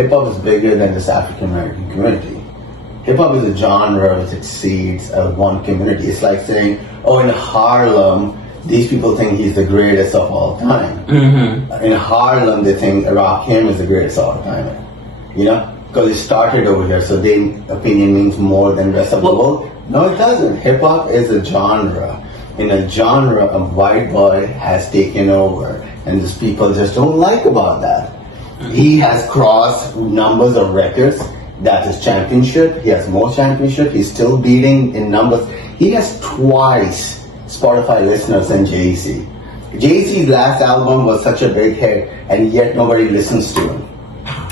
Hip hop is bigger than this African American community. Hip hop is a genre which exceeds one community. It's like saying, oh, in Harlem, these people think he's the greatest of all time. Mm-hmm. In Harlem, they think Rakim is the greatest of all time. You know, because it started over here, so their opinion means more than the rest of the world. No, it doesn't. Hip hop is a genre. In a genre, a white boy has taken over, and these people just don't like about that. He has crossed numbers of records. That is championship. He has more championship. He's still beating in numbers. He has twice Spotify listeners than Jay-Z. Jay-Z's last album was such a big hit, and yet nobody listens to him.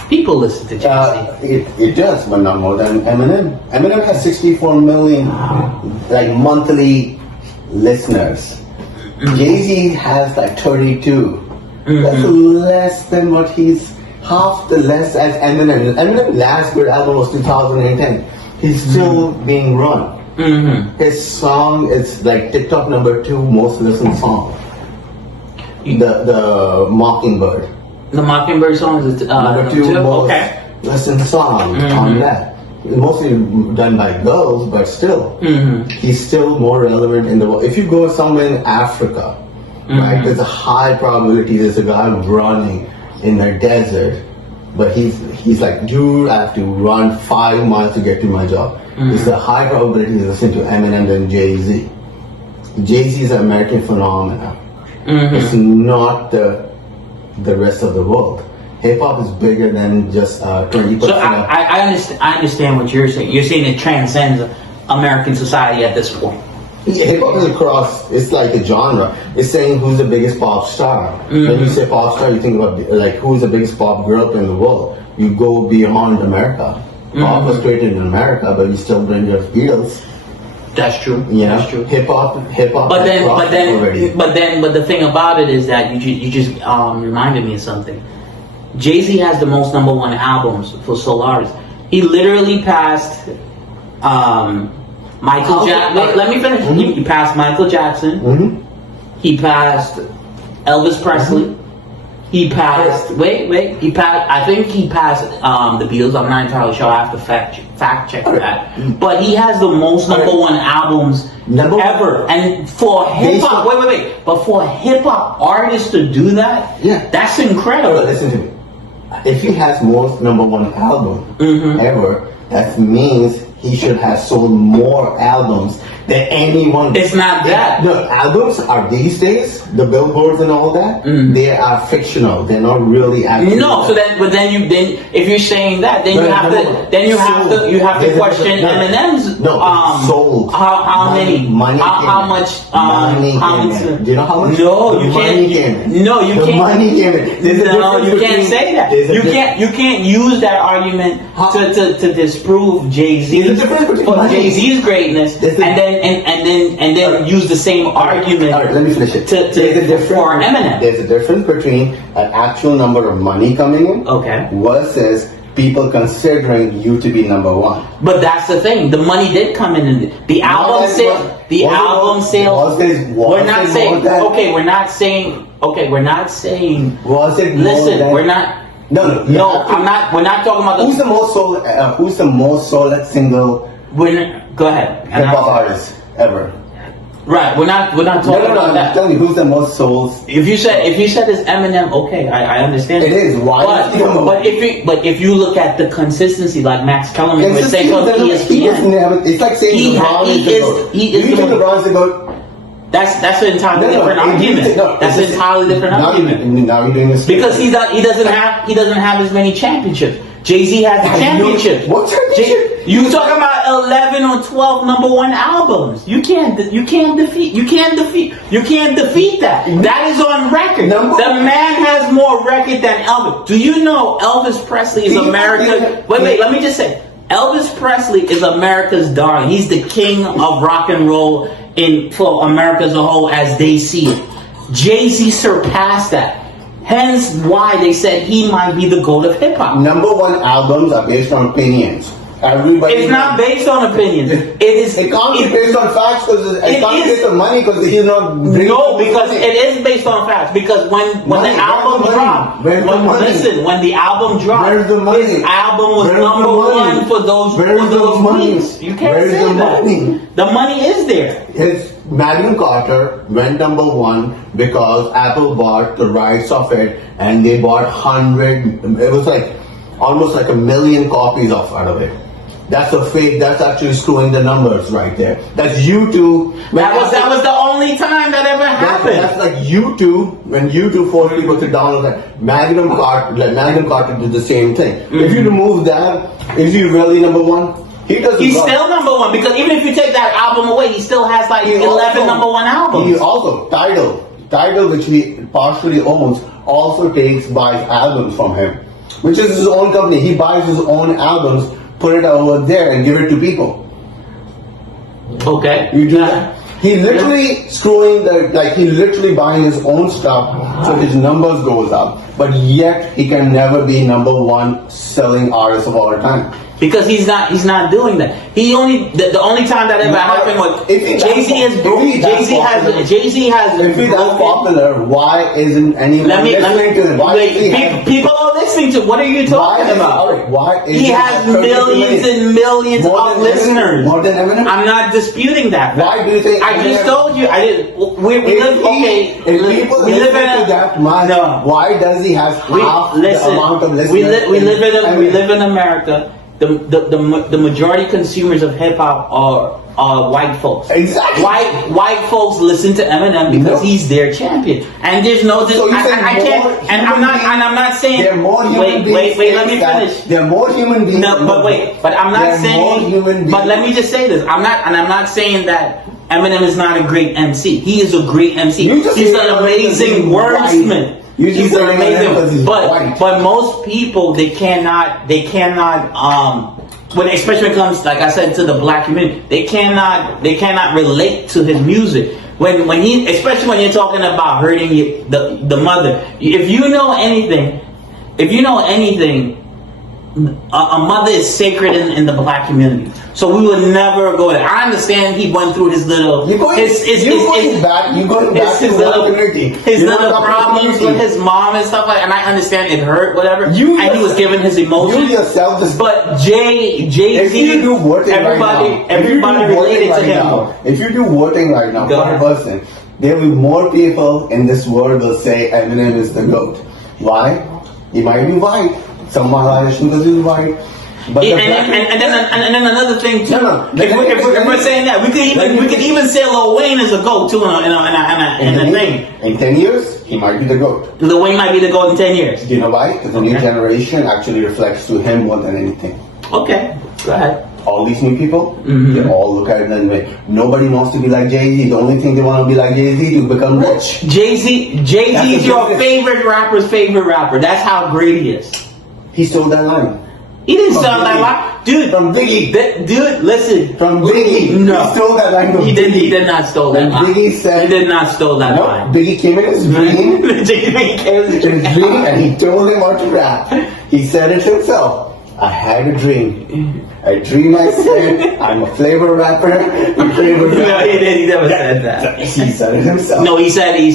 People listen to Jay-Z. It does, but not more than Eminem. Eminem has 64 million like monthly listeners. Jay-Z has like 32. That's less than what he's half the less as Eminem. Eminem's last good album was 2010. He's still being run. His song is like TikTok #2 most listened song. The Mockingbird. The Mockingbird song is #2 most listened song on that. Mostly done by girls, but still, he's still more relevant in the world. If you go somewhere in Africa, right, there's a high probability there's a guy running in a desert, but he's like, dude, I have to run 5 miles to get to my job. It's a high probability to listen to Eminem than Jay-Z. Jay-Z is an American phenomenon. It's not the rest of the world. Hip hop is bigger than just 20%. So I understand what you're saying. You're saying it transcends American society at this point. Hip hop is across. It's like a genre. It's saying who's the biggest pop star. When you say pop star, you think about like who's the biggest pop group in the world. You go beyond America. Pop was created in America, but you still bring your Beatles. That's true. Yeah, that's true. Hip hop. But the thing about it is that you just reminded me of something. Jay-Z has the most #1 albums for solo artists. He literally passed Michael Jackson. Let me finish. He passed Michael Jackson. He passed Elvis Presley. He passed. He passed. I think he passed the Beatles. I'm not entirely sure. I have to fact check that. But he has the most #1 albums ever. And for hip hop, But for a hip hop artist to do that, that's incredible. But listen to me. If he has most #1 album ever, that means he should have sold more albums than anyone. It's not that. No, albums are these days, the billboards and all that, they are fictional. They're not really actual. No, so then, if you're saying that, then you have to question Eminem's. Sold. How many? Money. How much? Do you know how much? No, you can't. No, you can't. Money came in. No, you can't say that. You can't use that argument to disprove Jay-Z's greatness, and then use the same argument. All right, let me finish it. For Eminem. There's a difference between an actual number of money coming in, versus people considering you to be #1. But that's the thing. The money did come in. The album sales. We're not saying. We're not saying. Was it? Listen, we're not. No, I'm not. We're not talking about who's the most sold. Who's the most sold single? Go ahead. Hip hop artist ever. Right. We're not talking about that. Tell me who's the most sold. If you said it's Eminem, okay, I understand. It is. Why? But if you look at the consistency, like Max Kellerman was saying on ESPN, it's like saying LeBron is the GOAT. You think LeBron's the GOAT? That's an entirely different argument. That's an entirely different argument. Now you're doing this because he doesn't have as many championships. Jay-Z has the championship. What championship? You talking about 11 or 12 #1 albums? You can't defeat that. That is on record. The man has more record than Elvis. Do you know Elvis Presley is America? Wait. Let me just say, Elvis Presley is America's darling. He's the king of rock and roll for America as a whole, as they see it. Jay-Z surpassed that. Hence why they said he might be the GOAT of hip hop. #1 albums are based on opinions. Everybody. It's not based on opinions. It is. It can't be based on facts because it can't be based on money because he's not. No, because it is based on facts. Because when the album dropped, when the album dropped, where's the money? his album was number one for those weeks. You can't say that. The money is there. His Magnum Carter went number one because Apple bought the rights of it, and they bought 100. It was like almost like 1 million copies out of it. That's a fake. That's actually screwing the numbers right there. That's YouTube. That was the only time that ever happened. That's like YouTube. When YouTube forced people to download that, Magnum Carter did the same thing. If you remove that, is he really number one? He's still number one because even if you take that album away, he still has like 11 number one albums. He also Tidal, which he partially owns, also buys albums from him, which is his own company. He buys his own albums, put it over there, and give it to people. Okay. You do that. He literally he literally buying his own stuff so his numbers goes up, but yet he can never be number one selling artist of all time. Because he's not doing that. The only time that ever happened was Jay-Z has. If he's that popular, why isn't anyone listening to him? People are listening to. What are you talking about? Why he has millions and millions of listeners. More than Eminem? I'm not disputing that. Why do you think? I just told you. I did. We live. Okay. If people listen to that much, why does he have half the amount of listeners? We live in America. The majority consumers of hip hop are white folks. Exactly. White folks listen to Eminem because he's their champion. And there's no. I can't. And I'm not saying. There are more human beings. Wait. Let me finish. There are more human beings. No, but wait. But I'm not saying. But let me just say this. I'm not saying that Eminem is not a great MC. He is a great MC. He's an amazing wordsmith. He's amazing, but most people they cannot especially when it comes, like I said, to the black community, they cannot relate to his music. When he, especially when you're talking about hurting the mother. If you know anything, a mother is sacred in the black community. So we would never go there. I understand he went through his little problems with his mom and stuff like that, and I understand it hurt, whatever. And he was giving his emotions. But Jay-Z, everybody related to him. If you do voting right now, one person, there will be more people in this world will say Eminem is the GOAT. Why? He might be white. Some violation because he's white. But and then another thing too. If we're saying that, we could even say Lil Wayne is a GOAT too in a thing. In 10 years, he might be the GOAT. Lil Wayne might be the GOAT in 10 years. Do you know why? Because the new generation actually reflects to him more than anything. Okay, go ahead. All these new people, they all look at it and way. Nobody wants to be like Jay-Z. The only thing they want to be like Jay-Z to become rich. Jay-Z is your favorite rapper's favorite rapper. That's how great he is. He stole that line. He didn't steal that line. Dude. From Biggie. Dude, listen. From Biggie. No. He stole that line from Biggie. He did not steal that line. Biggie said... He did not steal that line. Biggie came in his dream. And he told him what to rap. He said it himself. I had a dream. I said, I'm a flavor rapper. No, he never said that. He said it himself. No, he said, you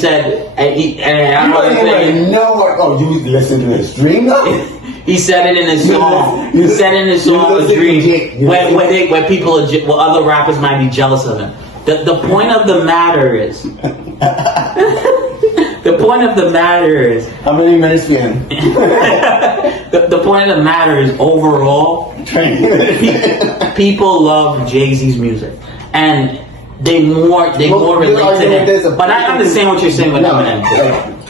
listen to his dream now? He said it in his song. He said it in his song, "A Dream," where people, other rappers might be jealous of him. The point of the matter is. The point of the matter is. How many minutes we in? The point of the matter is overall, people love Jay-Z's music, and they more relate to him. But I understand what you're saying with Eminem.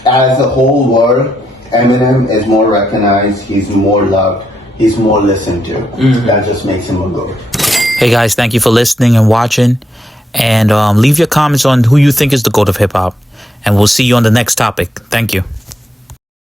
As a whole world, Eminem is more recognized. He's more loved. He's more listened to. That just makes him a GOAT. Hey guys, thank you for listening and watching, and leave your comments on who you think is the GOAT of hip hop. And we'll see you on the next topic. Thank you.